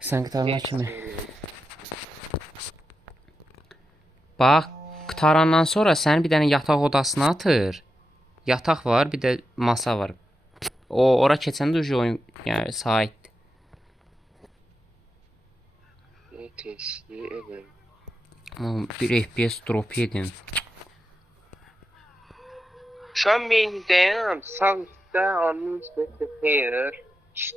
Sən qurtarana kimi. Bax, qurtarandan sonra səni bir dənə yataq odasına atır. Yataq var, bir də masa var. Ora keçəndə ucu oyun, yəni sahibdir. Testi, evet. Bir FPS drop yedim. Şu an menüdeyim. Sağ üstte anons player. Şu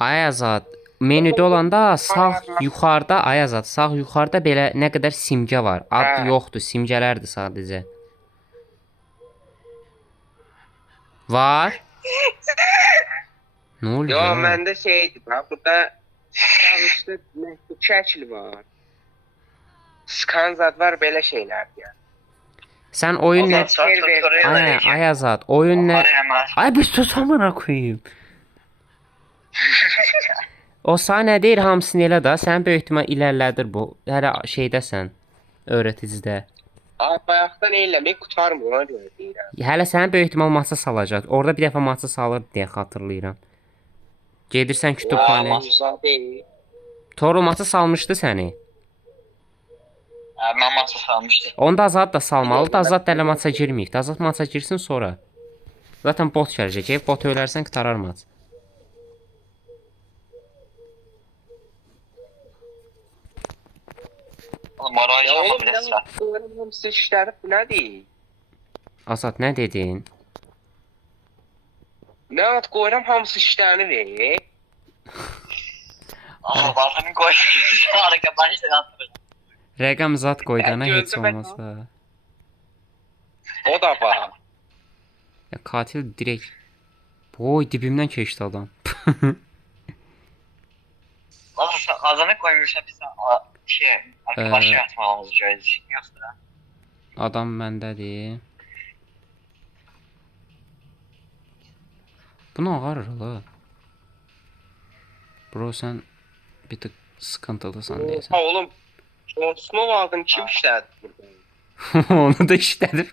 Ayazad, menüdə olanda sağ yuxarıda Ayazad, sağ yuxarıda belə nə qədər simgə var. Ad Hə. yoxdur, simgələrdir sadəcə. Var? Nə oldu? Yo, Ya? məndə şeydir. Bax, burada sağ üstte məktub şəkli var. Skan zad var, belə şeylərdir yəni. Sən oyun nə? Server. Ayazad, oyun nə? Ay bir sus amına koyayım. O sənə nə deyir, hamısını elə də, sən böyük ehtimal irəlilədir bu. Hələ şeydəsən, öyrəticidə. Ay, bayaqdan eləmək qutarmır, ona görə deyirəm. Hələ səni böyük ehtimal masa salacaq. Orada bir dəfə masa salır deyə xatırlayıram. Gedirsən kütüpxanaya. Masa deyil. Toru masa salmışdı səni. Mən masa salmışdım. Onda Azad da salmalıdır. Azad da elə masa girməyib. Azad masa girsin sonra. Zaten bot gələcək. Bot ölərsən qurtarar maç. Oğlum orayı Ya yapma oğlum, biraz ben var. bunların hamısı işlerip bu ne değil? Azad nə dedin? Ne at koyuram hamısı işlerini ver. Ama baltanı koy. Arkadaşlar attırır. Rəqəm zat qoydana Ya, heç gözümə olmasa. O da var. Ya katil direkt. Boy dibimdən keçdi adam. Valla sen azanı koymuşsun biz şey arkadaşlar yatmamız caiz. Yoksa Adam məndədir. Bu nə ağarır la? Bro sən bir tık sıkıntılısan Ha deyəsən. oğlum. Jon Snow aldın kim işlerdi burada? Onu da işlədir.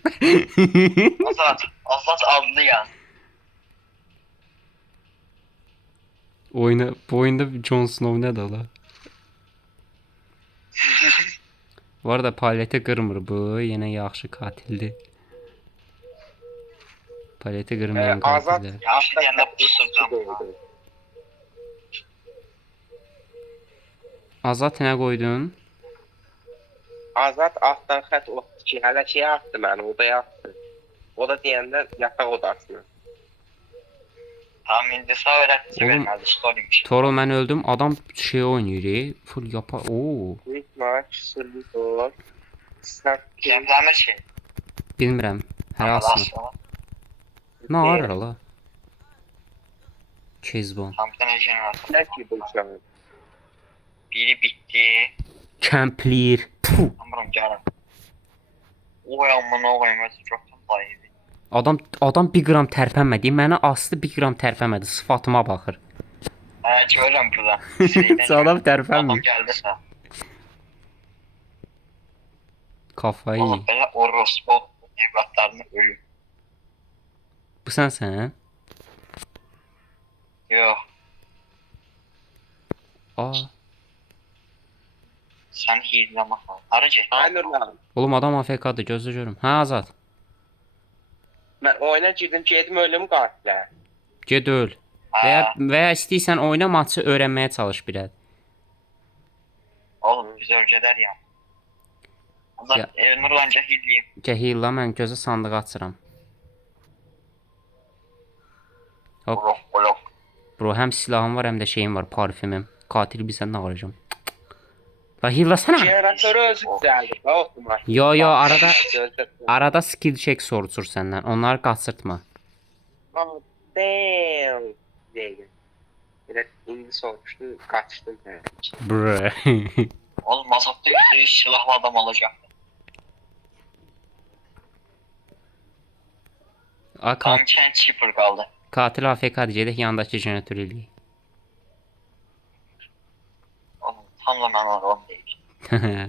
Azat aldı ya. Bu oyunda Jon Snow nədir la? Bu arada paleti qırmır bu. Yenə yaxşı katildir. Paleti qırmayan Azat katildir. Yaxşı deyəndə pusurcam. Azat nə qoydun? Azat alttan xət otdu ki, hələ şey atdı məni, odaya atdı. O da deyəndə yataq odasına. Tamam indi sağ öğretici Oğlum, vermədi. Storiymiş. Toro mən öldüm. Adam şey oynayır. Full yapar. Oo, Quick match, sırlı start game. Cəmzəmə şey. bilmirəm. Hələ asma. Nə ağarır la? Kezban. Tam bir tane jeneratör. Ne ki bu şu an? Biri bitti. Camplir. Puh. Amurum canım. Oy amına koyayım. Çoktan dayıydı. Adam 1 qram tərpənmədi. Mənə asdı 1 qram tərpənmədi. Sıfatıma baxır. Görürüm burada. Adam tərpənmir. Adam geldi sağ. Kafayı. Oğlum belə orospu evlatlarını ölüm. Bu sənsən? Yox. Aa. Sən hiyləmə falan. Hara getdin? Aynen lan. Oğlum adam AFK'dır. Gözlə görüm. Hə Azad. Ben oyuna girdim, gedim ölüm qatilə. Ged öl. Və ya istəyirsən oyna maçı öyrənməyə çalış biraz. Oğlum biz ölkələr ya. Ya. Nurlanca hiyliyim. Cəhilla mən gözə sandığı açıram. Hop. Blok. Bro həm silahım var həm də şeyim var, parfümüm. Katil bilsən nə alacağım. La hillasana. Jeneratörü özü düzəldir. Ha otomatik. Yo arada skill check soruşur səndən. Onları qaçırtma. Oh, damn. Deyil. Elə indi soruşdu, qaçdım. Bro. Oğlum masafta %100 silahlı adam olacak. Tam kent cheaper kaldı. Katil AFK'dır. Gedək yandakı jeneratörü eləyək. Oğlum tam da mən oğlum değil.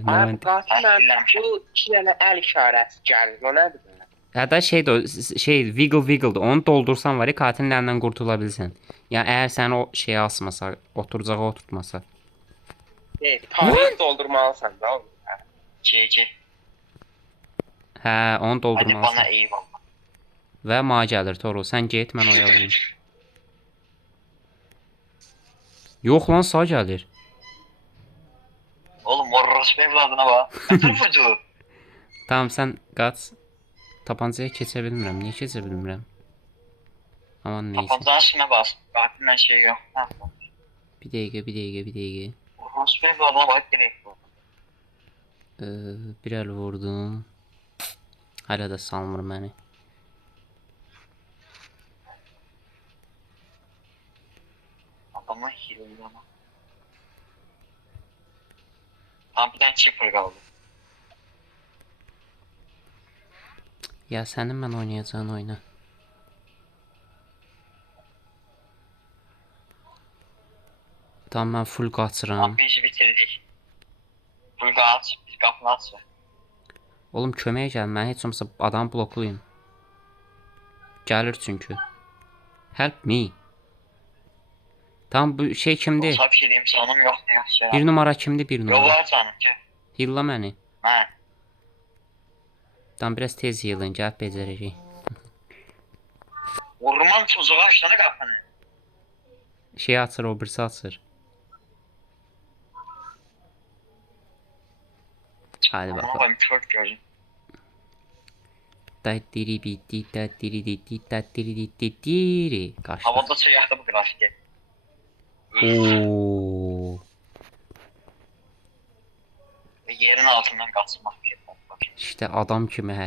Abi qatil bu iki dənə əl işarəsi gəlir. O nədir belə? Hətta şey wiggle wiggle'dır. Onu doldursan var ya katilin əlindən qurtula bilsən. Yəni əgər səni o şeyə asmasa, oturucağa oturtmasa. Tarih doldurmalısan da oğlum. GG. Hə, onu Hadi doldurmalısan. bana eyvallah. Və mənə gəlir Toru. Sən get, mən oyalayım. Yox lan, sağ gəlir. Oğlum orospu evladına bak. Yatır fucu. Tamam, sən qaç. Tapancaya keçə bilmirəm. Niyə keçə bilmirəm? Aman neysə. Tapancanın üstüne bas. Katilden şey yok. Ha. Bir dəqiqə. Orospu evladına bak direkt bu. Bir əl vurdum. Hələ də salmır məni. Adamın hileli ama. Tam bir tane chipper kaldı. Ya sənin mən oynayacağın oyna. Tamam, mən full qaçıram. Tam bir işi bitirdik. Bulga aç. Biz kapını aç. Oğlum köməyə gəl, mən heç olmasa adamı bloklayım. Gəlir çünki. Help me. Tamam, bu şey kimdir? Olsa bir şey diyeyim sanım yok ne yaxşı. Bir numara kimdir, bir Yok numara? var canım ki. Hilla məni. Ha. Tamam, biraz tez yığılın, gəlib becərəcək. Orman çocuğu açsana kapını. Şey açır, o birisi açır. Hadi Ama bakalım. ben çok gördüm. Kaçtı. Havada çıkardı bu grafiki. Oo. Yerin altından kaçmak. İşte adam kimi hər